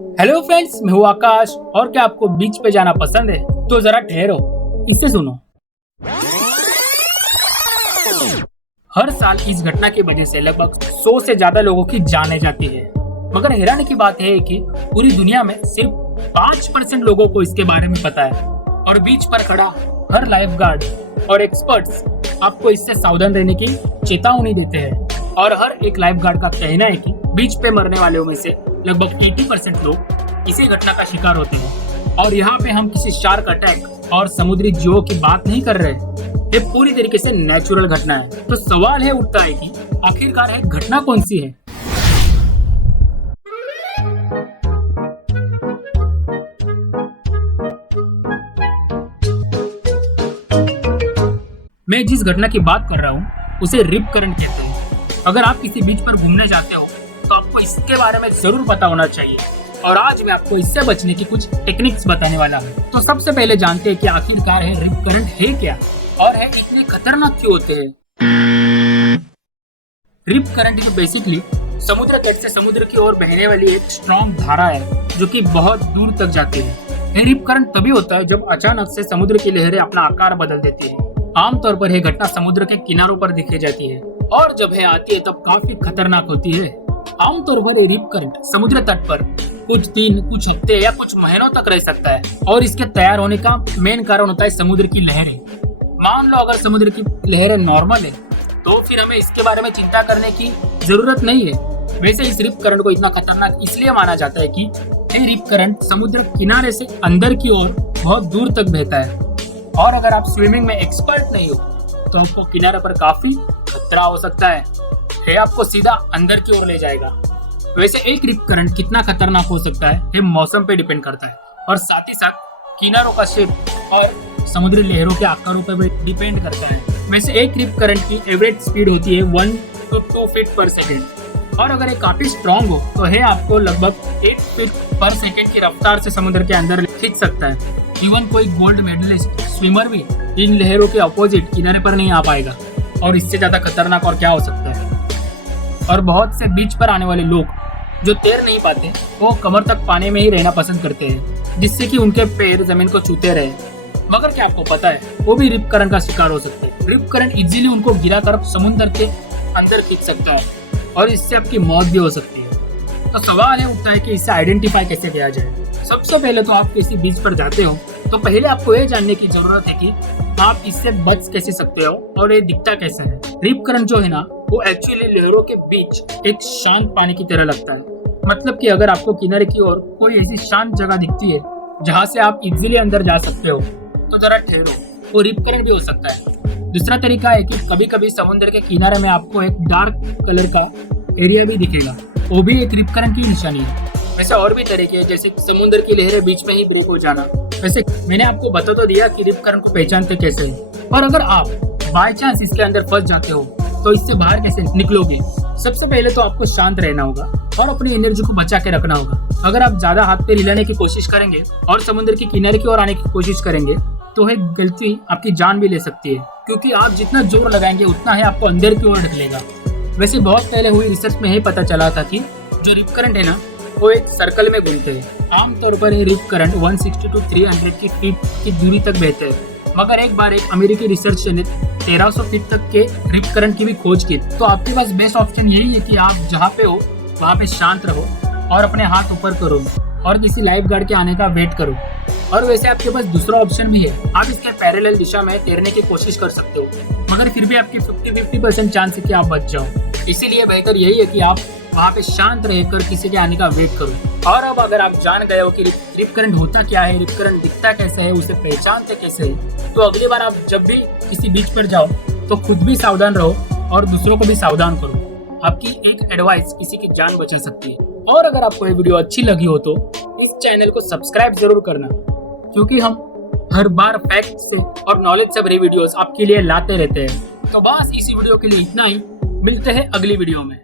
Hello friends, मैं हूँ आकाश। और क्या आपको बीच पे जाना पसंद है? तो जरा ठहरो, इसे सुनो। हर साल इस घटना की वजह से लगभग 100 से ज्यादा लोगों की जाने जाती है। मगर हैरानी की बात है कि पूरी दुनिया में सिर्फ 5% लोगों को इसके बारे में पता है। और बीच पर खड़ा हर लाइफ गार्ड और एक्सपर्ट्स आपको इससे सावधान रहने की चेतावनी देते हैं। और हर एक लाइफ गार्ड का कहना है कि बीच पे मरने वालों में से लगभग 80% लोग इसी घटना का शिकार होते हैं। और यहाँ पे हम किसी शार्क अटैक और समुद्री जीवों की बात नहीं कर रहे, ये पूरी तरीके से नेचुरल घटना है। तो सवाल है उठता है कि आखिरकार है घटना कौन सी है? मैं जिस घटना की बात कर रहा हूँ उसे रिप करंट कहते हैं। अगर आप किसी बीच पर घूमने जाते हो तो आपको इसके बारे में जरूर पता होना चाहिए। और आज मैं आपको इससे बचने की कुछ टेक्निक्स बताने वाला हूँ। तो सबसे पहले जानते हैं कि आखिरकार है रिप करंट है क्या और है इतने खतरनाक क्यों होते हैं। रिप करंट बेसिकली समुद्र तट से समुद्र की ओर बहने वाली एक स्ट्रॉन्ग धारा है जो कि बहुत दूर तक जाती है। यह रिप करंट तभी होता है जब अचानक से समुद्र की लहरें अपना आकार बदल देती है। आमतौर पर यह घटना समुद्र के किनारों पर दिखाई जाती है और जब यह आती है तब काफी खतरनाक होती है। आमतौर पर रिप करंट समुद्र तट पर कुछ दिन, कुछ हफ्ते या कुछ महीनों तक रह सकता है। और इसके तैयार होने का मेन कारण होता है समुद्र की लहरें। मान लो अगर समुद्र की लहरें नॉर्मल है तो फिर हमें इसके बारे में चिंता करने की जरूरत नहीं है। वैसे इस रिप करंट को इतना खतरनाक इसलिए माना जाता है कि ये रिप करंट समुद्र किनारे से अंदर की ओर बहुत दूर तक बहता है। और अगर आप स्विमिंग में एक्सपर्ट नहीं हो तो आपको किनारे पर काफी खतरा हो सकता है। ये आपको सीधा अंदर की ओर ले जाएगा। वैसे एक रिप करंट कितना खतरनाक हो सकता है ये मौसम पे डिपेंड करता है और साथ ही साथ किनारों का शेप और समुद्री लहरों के आकारों पर भी डिपेंड करता है। वैसे एक रिप करंट की एवरेज स्पीड होती है 1 to 2 फीट पर सेकेंड। और अगर ये काफी स्ट्रॉन्ग हो तो है आपको लगभग 8 फीट पर सेकेंड की रफ्तार से समुद्र के अंदर खींच सकता है। इवन कोई गोल्ड मेडलिस्ट स्विमर भी इन लहरों के अपोजिट किनारे पर नहीं आ पाएगा। और इससे ज्यादा खतरनाक और क्या हो सकता है। और बहुत से बीच पर आने वाले लोग जो तैर नहीं पाते वो कमर तक पानी में ही रहना पसंद करते हैं, जिससे कि उनके पैर जमीन को छूते रहे। मगर क्या आपको पता है वो भी रिप करंट का शिकार हो सकते हैं। रिप करंट इजीली उनको गिराकर समुद्र के अंदर खींच सकता है और इससे आपकी मौत भी हो सकती है। तो सवाल है उठता है कि इसे आइडेंटिफाई कैसे किया जाए। सबसे पहले तो आप किसी बीच पर जाते हो तो पहले आपको ये जानने की जरूरत है कि आप इससे बच कैसे सकते हो और ये दिखता कैसे है। रिप करंट जो है ना वो एक्चुअली लहरों के बीच एक शांत पानी की तरह लगता है। मतलब कि अगर आपको किनारे की ओर कोई ऐसी शांत जगह दिखती है जहाँ से आप इजीली अंदर जा सकते हो तो जरा ठहरो, वो रिप करंट भी हो सकता है। दूसरा तरीका है कि कभी कभी समुद्र के किनारे में आपको एक डार्क कलर का एरिया भी दिखेगा, वो भी एक रिप करंट की निशानी है। वैसे और भी तरीके हैं जैसे समुद्र की लहरें बीच में ही ब्रेक हो जाना। वैसे मैंने आपको बता तो दिया कि रिप करंट को पहचानते कैसे हैं। और अगर आप बाय चांस इसके अंदर फंस जाते हो तो इससे बाहर कैसे निकलोगे? सबसे पहले तो आपको शांत रहना होगा और अपनी एनर्जी को बचा के रखना होगा। अगर आप ज्यादा हाथ पे हिलाने की कोशिश करेंगे और समुद्र के किनारे की ओर आने की कोशिश करेंगे तो एक गलती आपकी जान भी ले सकती है, क्योंकि आप जितना जोर लगाएंगे उतना ही आपको अंदर की ओर ढकेलेगा। वैसे बहुत पहले हुई रिसर्च में यही पता चला था कि जो रिप करंट है ना वो एक सर्कल में घूमते हैं। आमतौर पर ये रिप करंट 160 to 300 की फीट की दूरी तक बहते हैं। मगर एक बार एक अमेरिकी रिसर्चर ने 1300 फीट तक के रिप करंट की भी खोज की। तो आपके पास बेस्ट ऑप्शन यही है कि आप जहाँ पे हो वहाँ पे शांत रहो और अपने हाथ ऊपर करो और किसी लाइफ गार्ड के आने का वेट करो। और वैसे आपके पास दूसरा ऑप्शन भी है, आप इसके पैरेलल दिशा में तैरने की कोशिश कर सकते हो, मगर फिर भी आपकी 50-50% चांस है कि आप बच जाओ। इसीलिए बेहतर यही है कि आप वहाँ पे शांत रहकर किसी के आने का वेट करो। और अब अगर आप जान गए हो कि रिप करंट होता क्या है, रिप करंट दिखता कैसे है, उसे पहचानते कैसे है, तो अगली बार आप जब भी किसी बीच पर जाओ तो खुद भी सावधान रहो और दूसरों को भी सावधान करो। आपकी एक एडवाइस किसी की जान बचा सकती है। और अगर आपको ये वीडियो अच्छी लगी हो तो इस चैनल को सब्सक्राइब जरूर करना, क्योंकि हम हर बार फैक्ट से और नॉलेज से भरी वीडियोस आपके लिए लाते रहते हैं। तो बस इसी वीडियो के लिए इतना ही, मिलते हैं अगली वीडियो में।